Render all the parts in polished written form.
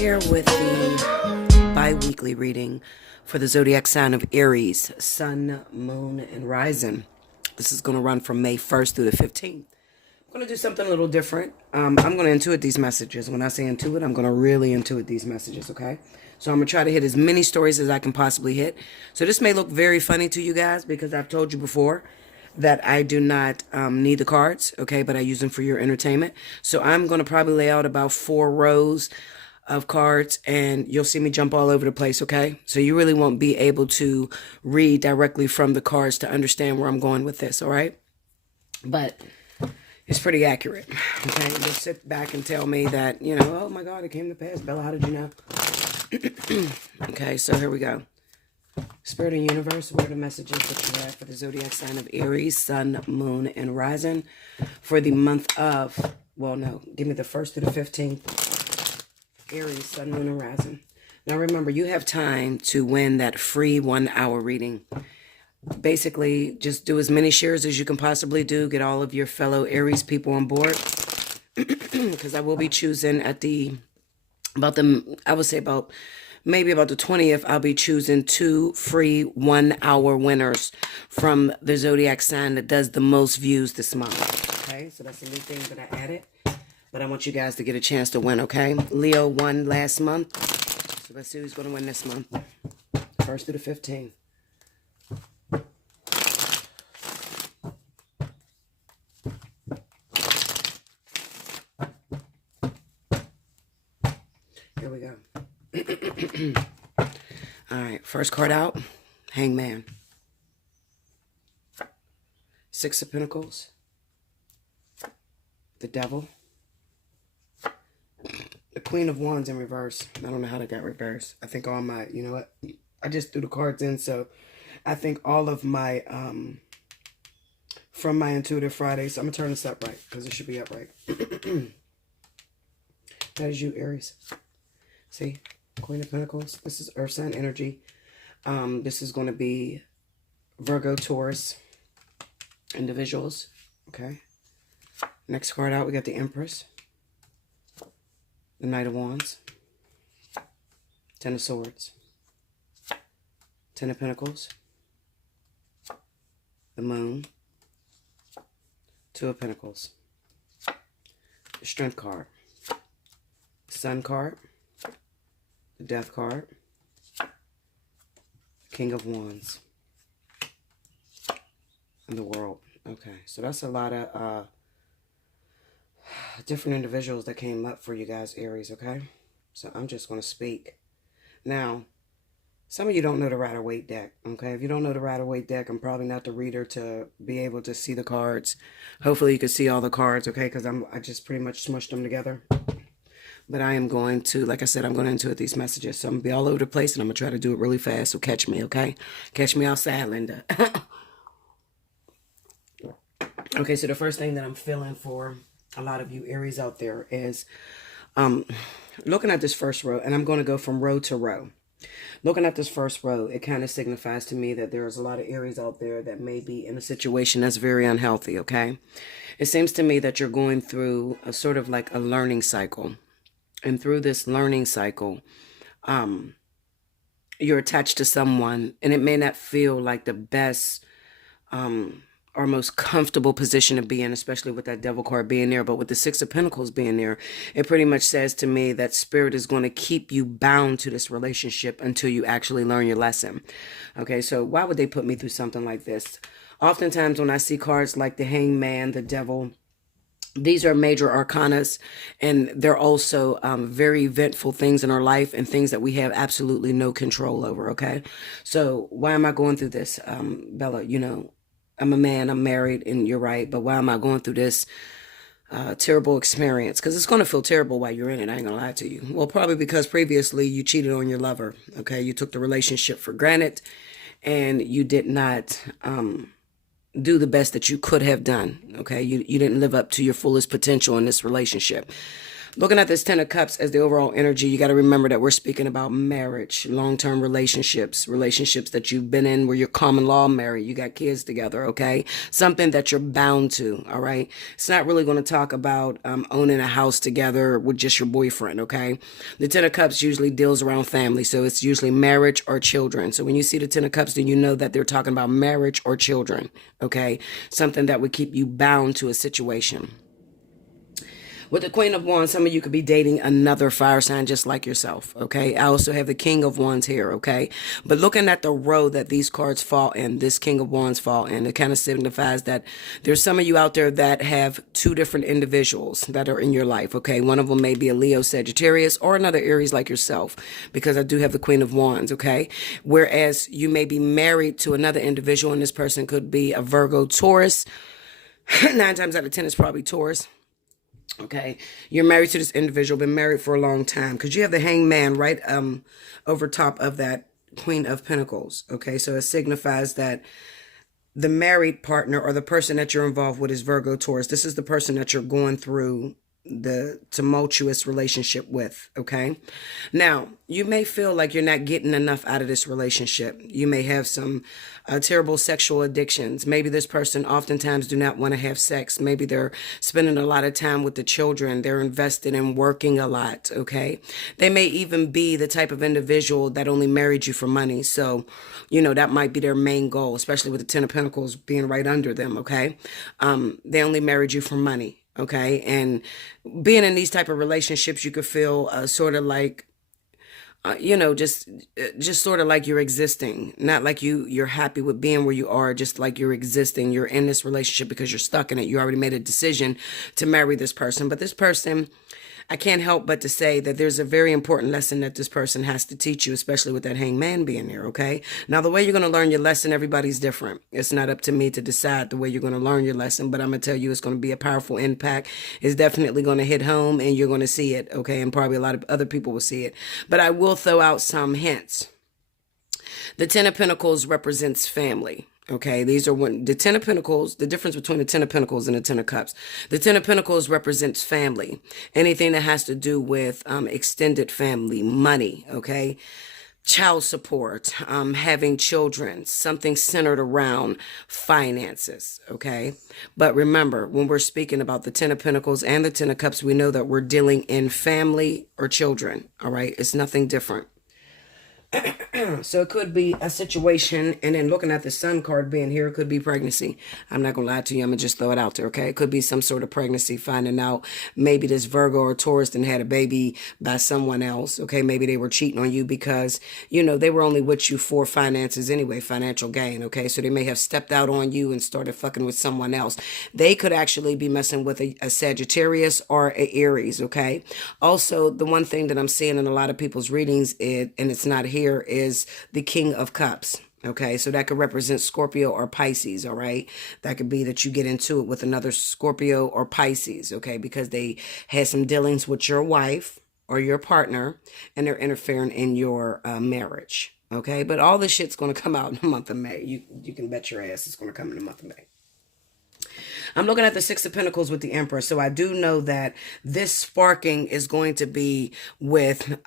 Here with the bi-weekly reading for the zodiac sign of Aries, Sun, Moon, and Rising. This is going to run from May 1st through the 15th. I'm going to do something a little different. I'm going to intuit these messages. When I say intuit, I'm going to really intuit these messages, okay? So I'm going to try to hit as many stories as I can possibly hit. So this may look very funny to you guys because I've told you before that I do not need the cards, okay? But I use them for your entertainment. So I'm going to probably lay out about 4 rows of cards and you'll see me jump all over the place, okay? So you really won't be able to read directly from the cards to understand where I'm going with this, all right? But it's pretty accurate, okay? Just sit back and tell me that, you know, oh my God, it came to pass. Bella, how did you know? Okay, so here we go. Spirit and universe, what are the messages that you have for the zodiac sign of Aries, Sun, Moon, and Rising for the month of, well, no, give me the 1st to the 15th. Aries, Sun, Moon, and Rising. Now remember, you have time to win that free 1-hour reading. Basically, just do as many shares as you can possibly do. Get all of your fellow Aries people on board. Because I will be choosing at maybe about the 20th, I'll be choosing 2 free 1-hour winners from the zodiac sign that does the most views this month. Okay, so that's a new thing that I added. But I want you guys to get a chance to win, okay? Leo won last month. So let's see who's going to win this month. 1st through the 15th. Here we go. All right, first card out, Hangman. 6 of Pentacles. The Devil. The Queen of Wands in reverse. I don't know how that got reversed. I think all my, you know what? I just threw the cards in, so I think all of my, from my Intuitive Fridays, I'm going to turn this upright because it should be upright. That is you, Aries. See? Queen of Pentacles. This is Earth sign energy. This is going to be Virgo, Taurus individuals. Okay. Next card out, we got the Empress. The Knight of Wands. 10 of Swords. 10 of Pentacles. The Moon. 2 of Pentacles. The Strength card. The Sun card. The Death card. The King of Wands. And the World. Okay, so that's a lot of different individuals that came up for you guys, Aries, okay? So I'm just going to speak. Now, some of you don't know the Rider-Waite deck, okay? If you don't know the Rider-Waite deck, I'm probably not the reader to be able to see the cards. Hopefully you can see all the cards, okay? Because I just pretty much smushed them together. But I am going to, like I said, I'm going to intuit these messages. So I'm going to be all over the place, and I'm going to try to do it really fast. So catch me, okay? Catch me outside, Linda. Okay, so the first thing that I'm feeling for a lot of you Aries out there is looking at this first row, and I'm going to go from row to row. Looking at this first row, it kind of signifies to me that there's a lot of Aries out there that may be in a situation that's very unhealthy, okay? It seems to me that you're going through a sort of like a learning cycle. And through this learning cycle, you're attached to someone, and it may not feel like the best or most comfortable position to be in, especially with that Devil card being there. But with the 6 of Pentacles being there, it pretty much says to me that Spirit is going to keep you bound to this relationship until you actually learn your lesson. Okay, so why would they put me through something like this? Oftentimes when I see cards like the Hangman, the Devil, these are major arcanas, and they're also very eventful things in our life and things that we have absolutely no control over, okay? So why am I going through this, Bella? You know, I'm a man, I'm married, and you're right, but why am I going through this terrible experience? Because it's going to feel terrible while you're in it, I ain't going to lie to you. Well, probably because previously you cheated on your lover, okay? You took the relationship for granted, and you did not do the best that you could have done, okay? You didn't live up to your fullest potential in this relationship. Looking at this Ten of Cups as the overall energy, you got to remember that we're speaking about marriage, long-term relationships, relationships that you've been in where you're common law married, you got kids together, okay? Something that you're bound to, all right? It's not really going to talk about owning a house together with just your boyfriend, okay? The Ten of Cups usually deals around family, so it's usually marriage or children. So when you see the Ten of Cups, then you know that they're talking about marriage or children, okay? Something that would keep you bound to a situation. With the Queen of Wands, some of you could be dating another fire sign just like yourself, okay? I also have the King of Wands here, okay? But looking at the row that these cards fall in, this King of Wands fall in, it kind of signifies that there's some of you out there that have two different individuals that are in your life, okay? One of them may be a Leo, Sagittarius, or another Aries like yourself, because I do have the Queen of Wands, okay? Whereas you may be married to another individual, and this person could be a Virgo, Taurus. 9 times out of 10 is probably Taurus. Okay, you're married to this individual, been married for a long time, because you have the Hangman right over top of that Queen of Pentacles. Okay, so it signifies that the married partner or the person that you're involved with is Virgo, Taurus. This is the person that you're going through the tumultuous relationship with, okay? Now, you may feel like you're not getting enough out of this relationship. You may have some terrible sexual addictions. Maybe this person oftentimes do not want to have sex. Maybe they're spending a lot of time with the children. They're invested in working a lot, okay? They may even be the type of individual that only married you for money. So, you know, that might be their main goal, especially with the Ten of Pentacles being right under them, okay? They only married you for money. Okay. And being in these type of relationships, you could feel sort of like, just sort of like you're existing, not like you're happy with being where you are, just like you're existing. You're in this relationship because you're stuck in it. You already made a decision to marry this person, but this person, I can't help but to say that there's a very important lesson that this person has to teach you, especially with that Hangman being there, okay? Now, the way you're going to learn your lesson, everybody's different. It's not up to me to decide the way you're going to learn your lesson, but I'm going to tell you it's going to be a powerful impact. It's definitely going to hit home, and you're going to see it, okay? And probably a lot of other people will see it. But I will throw out some hints. The Ten of Pentacles represents family. Okay, these are when the Ten of Pentacles, the difference between the Ten of Pentacles and the Ten of Cups. The Ten of Pentacles represents family. Anything that has to do with extended family, money, okay? Child support, having children, something centered around finances, okay? But remember, when we're speaking about the Ten of Pentacles and the Ten of Cups, we know that we're dealing in family or children, all right? It's nothing different. So it could be a situation, and then looking at the Sun card being here, it could be pregnancy. I'm not going to lie to you. I'm going to just throw it out there, okay? It could be some sort of pregnancy, finding out maybe this Virgo or Taurus and had a baby by someone else, okay? Maybe they were cheating on you because, you know, they were only with you for finances anyway, financial gain, okay? So they may have stepped out on you and started fucking with someone else. They could actually be messing with a Sagittarius or a Aries, okay? Also, the one thing that I'm seeing in a lot of people's readings, and it's not here, is the King of Cups. Okay, so that could represent Scorpio or Pisces, all right? That could be that you get into it with another Scorpio or Pisces, okay? Because they had some dealings with your wife or your partner, and they're interfering in your marriage, okay? But all this shit's going to come out in the month of May. You can bet your ass it's going to come in the month of May. I'm looking at the Six of Pentacles with the Emperor, so I do know that this sparking is going to be with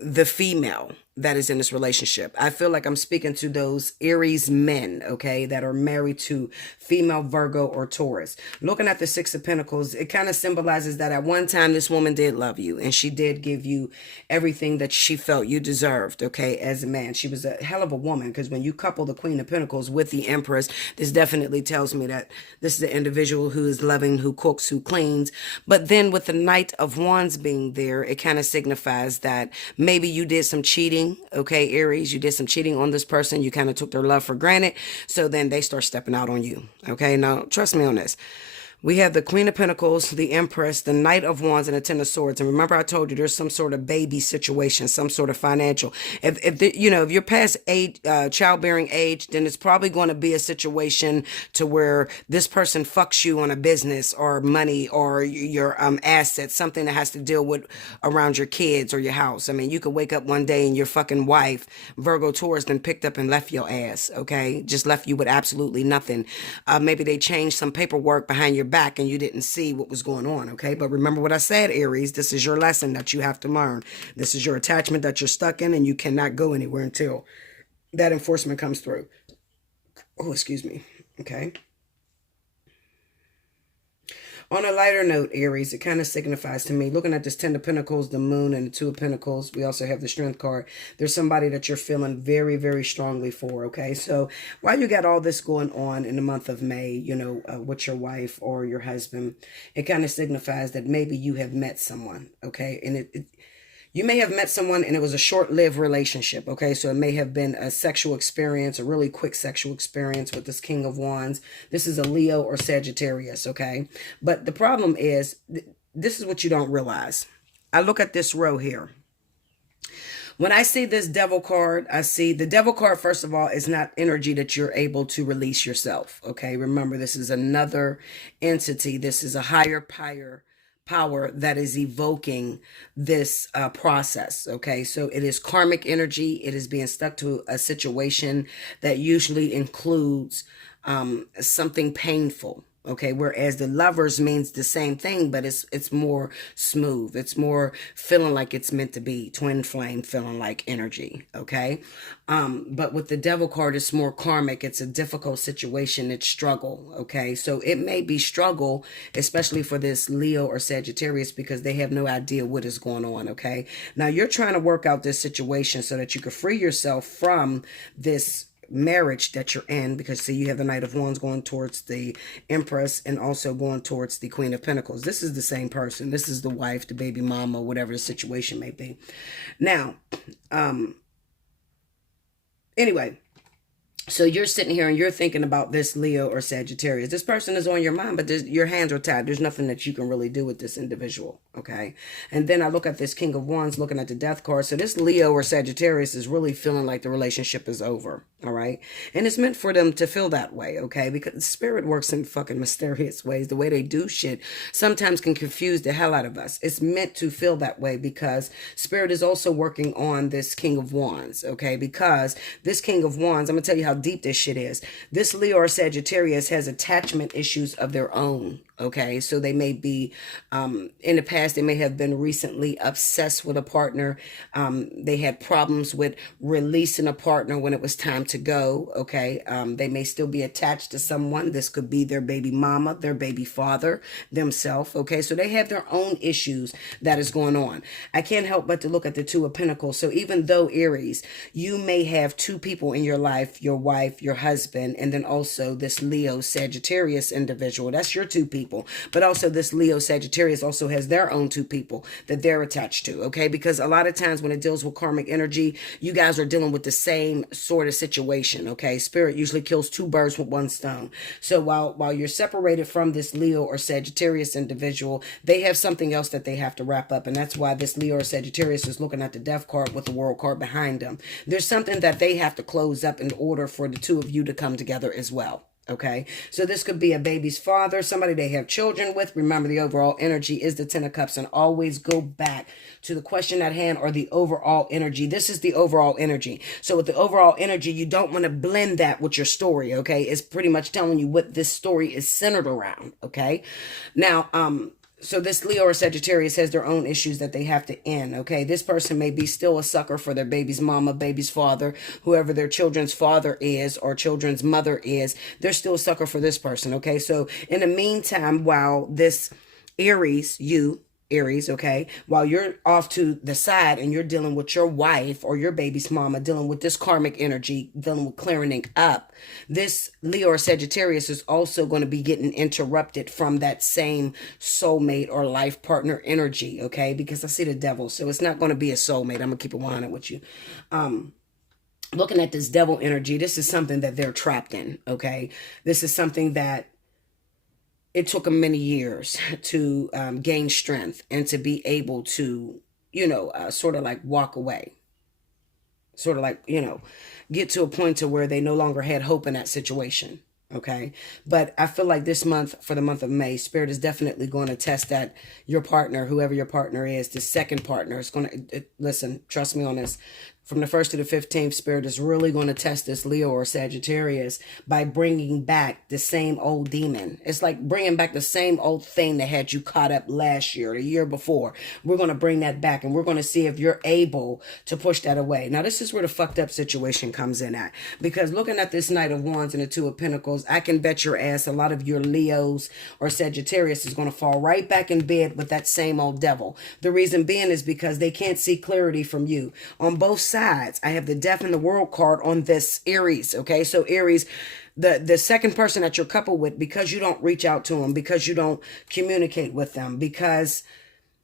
the female that is in this relationship. I feel like I'm speaking to those Aries men, okay, that are married to female Virgo or Taurus. Looking at the Six of Pentacles, it kind of symbolizes that at one time this woman did love you, and she did give you everything that she felt you deserved, okay, as a man. She was a hell of a woman, because when you couple the Queen of Pentacles with the Empress, this definitely tells me that this is the individual who is loving, who cooks, who cleans. But then with the Knight of Wands being there, it kind of signifies that maybe you did some cheating. Okay, Aries, you did some cheating on this person. You kind of took their love for granted. So then they start stepping out on you. Okay, now trust me on this. We have the Queen of Pentacles, the Empress, the Knight of Wands, and the Ten of Swords. And remember, I told you there's some sort of baby situation, some sort of if you're past age, childbearing age, then it's probably going to be a situation to where this person fucks you on a business or money or your assets, something that has to deal with around your kids or your house. I mean, you could wake up one day and your fucking wife, Virgo Taurus, then picked up and left your ass. Okay, just left you with absolutely nothing. Maybe they changed some paperwork behind your back and you didn't see what was going on, okay? But remember what I said, Aries, this is your lesson that you have to learn. This is your attachment that you're stuck in, and you cannot go anywhere until that enforcement comes through. Oh, excuse me, okay? On a lighter note, Aries, it kind of signifies to me, looking at this 10 of Pentacles, the Moon, and the 2 of Pentacles, we also have the Strength card. There's somebody that you're feeling very, very strongly for, okay? So while you got all this going on in the month of May, you know, with your wife or your husband, it kind of signifies that maybe you have met someone, okay? And you may have met someone and it was a short-lived relationship, okay? So it may have been a sexual experience, a really quick sexual experience with this King of Wands. This is a Leo or Sagittarius, okay? But the problem is, this is what you don't realize. I look at this row here. When I see this Devil card, I see the Devil card, first of all, is not energy that you're able to release yourself, okay? Remember, this is another entity. This is a higher power that is evoking this process, okay? So it is karmic energy. It is being stuck to a situation that usually includes something painful, okay? Whereas the Lovers means the same thing, but it's more smooth. It's more feeling like it's meant to be. Twin flame feeling like energy, okay? But with the Devil card, it's more karmic. It's a difficult situation. It's struggle, okay? So it may be struggle, especially for this Leo or Sagittarius, because they have no idea what is going on, okay? Now, you're trying to work out this situation so that you can free yourself from this marriage that you're in, because see, you have the Knight of Wands going towards the Empress and also going towards the Queen of Pentacles. This is the same person. This is the wife, the baby mama, whatever the situation may be. Now, anyway, so you're sitting here and you're thinking about this Leo or Sagittarius. This person is on your mind, but your hands are tied. There's nothing that you can really do with this individual, okay? And then I look at this King of Wands, looking at the Death card. So this Leo or Sagittarius is really feeling like the relationship is over, all right? And it's meant for them to feel that way, okay? Because spirit works in fucking mysterious ways. The way they do shit sometimes can confuse the hell out of us. It's meant to feel that way because spirit is also working on this King of Wands, okay? Because this King of Wands, I'm going to tell you how deep this shit is. This Leo or Sagittarius has attachment issues of their own, okay? So they may be, in the past, they may have been recently obsessed with a partner. They had problems with releasing a partner when it was time to go, okay? They may still be attached to someone. This could be their baby mama, their baby father, themselves, okay? So they have their own issues that is going on. I can't help but to look at the Two of Pentacles. So even though, Aries, you may have two people in your life, your wife, your husband, and then also this Leo Sagittarius individual. That's your two people. But also this Leo Sagittarius also has their own two people that they're attached to, okay? Because a lot of times when it deals with karmic energy, you guys are dealing with the same sort of situation, okay? Spirit usually kills two birds with one stone. So while you're separated from this Leo or Sagittarius individual, they have something else that they have to wrap up. And that's why this Leo or Sagittarius is looking at the Death card with the World card behind them. There's something that they have to close up in order for the two of you to come together as well. Okay, so this could be a baby's father, somebody they have children with. Remember, the overall energy is the Ten of Cups, and always go back to the question at hand or the overall energy. This is the overall energy. So with the overall energy, you don't want to blend that with your story, okay? It's pretty much telling you what this story is centered around, okay? Now, so this Leo or Sagittarius has their own issues that they have to end, okay? This person may be still a sucker for their baby's mama, baby's father, whoever their children's father is or children's mother is. They're still a sucker for this person, okay? So in the meantime, while this Aries, okay, while you're off to the side and you're dealing with your wife or your baby's mama, dealing with this karmic energy, dealing with clearing up, this Leo or Sagittarius is also going to be getting interrupted from that same soulmate or life partner energy, okay? Because I see the Devil, so it's not going to be a soulmate. I'm going to keep it 100 with you. Looking at this Devil energy, this is something that they're trapped in, okay? This is something that it took them many years to gain strength and to be able to, sort of like walk away. Sort of like, get to a point to where they no longer had hope in that situation. Okay. But I feel like this month, for the month of May, Spirit is definitely going to test that your partner, whoever your partner is, the second partner is going to, listen, trust me on this. from the 1st to the 15th, Spirit is really going to test this Leo or Sagittarius by bringing back the same old demon. It's like bringing back the same old thing that had you caught up last year, the year before. We're going to bring that back, and we're going to see if you're able to push that away. Now, this is where the fucked up situation comes in at, because looking at this Knight of Wands and the Two of Pentacles, I can bet your ass a lot of your Leos or Sagittarius is going to fall right back in bed with that same old devil. The reason being is because they can't see clarity from you. On both sides, I have the Death and the World card on this Aries. Okay, so Aries, the second person that you're coupled with, because you don't reach out to them, because you don't communicate with them, because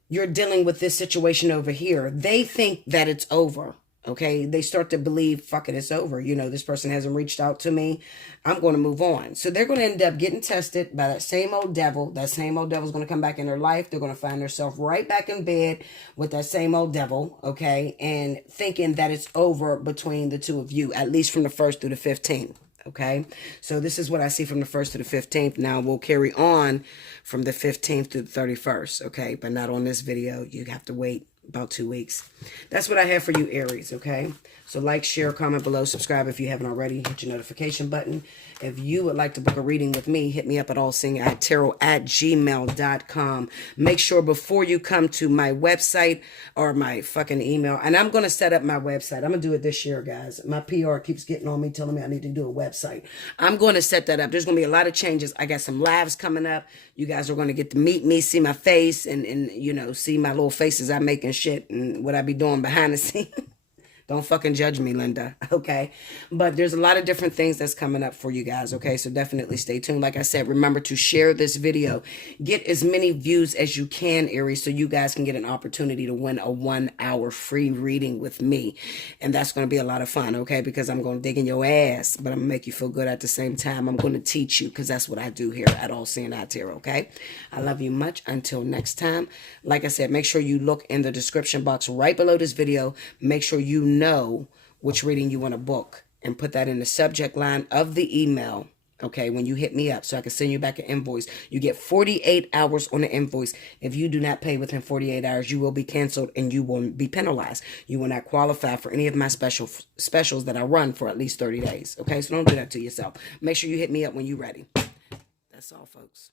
you're dealing with this situation over here, they think that it's over. Okay, they start to believe, fuck it, it's over. You know, this person hasn't reached out to me. I'm going to move on. So they're going to end up getting tested by that same old devil. That same old devil's going to come back in their life. They're going to find themselves right back in bed with that same old devil, okay, and thinking that it's over between the two of you, at least from the 1st through the 15th. Okay, so this is what I see from the 1st to the 15th. Now we'll carry on from the 15th to the 31st. Okay, but not on this video. You have to wait about 2 weeks. That's what I have for you, Aries. Okay, so like, share, comment below, subscribe if you haven't already. Hit your notification button. If you would like to book a reading with me, hit me up at allseeingeyetarot@gmail.com. Make sure before you come to my website or my fucking email, and I'm going to set up my website. I'm going to do it this year, guys. My PR keeps getting on me, telling me I need to do a website. I'm going to set that up. There's going to be a lot of changes. I got some lives coming up. You guys are going to get to meet me, see my face, and you know, see my little faces I make and shit, and what I be doing behind the scenes. Don't fucking judge me, Linda, okay? But there's a lot of different things that's coming up for you guys, okay? So definitely stay tuned. Like I said, remember to share this video. Get as many views as you can, Aries, so you guys can get an opportunity to win a 1-hour free reading with me. And that's going to be a lot of fun, okay? Because I'm going to dig in your ass, but I'm going to make you feel good at the same time. I'm going to teach you, because that's what I do here at Allseeingeyetarot, okay? I love you much. Until next time, like I said, make sure you look in the description box right below this video. Make sure you know which reading you want to book and put that in the subject line of the email, okay, when you hit me up, so I can send you back an invoice. You get 48 hours on the invoice. If you do not pay within 48 hours, you will be canceled and you will be penalized. You will not qualify for any of my specials that I run for at least 30 days, okay? So don't do that to yourself. Make sure you hit me up when you're ready. That's all, folks.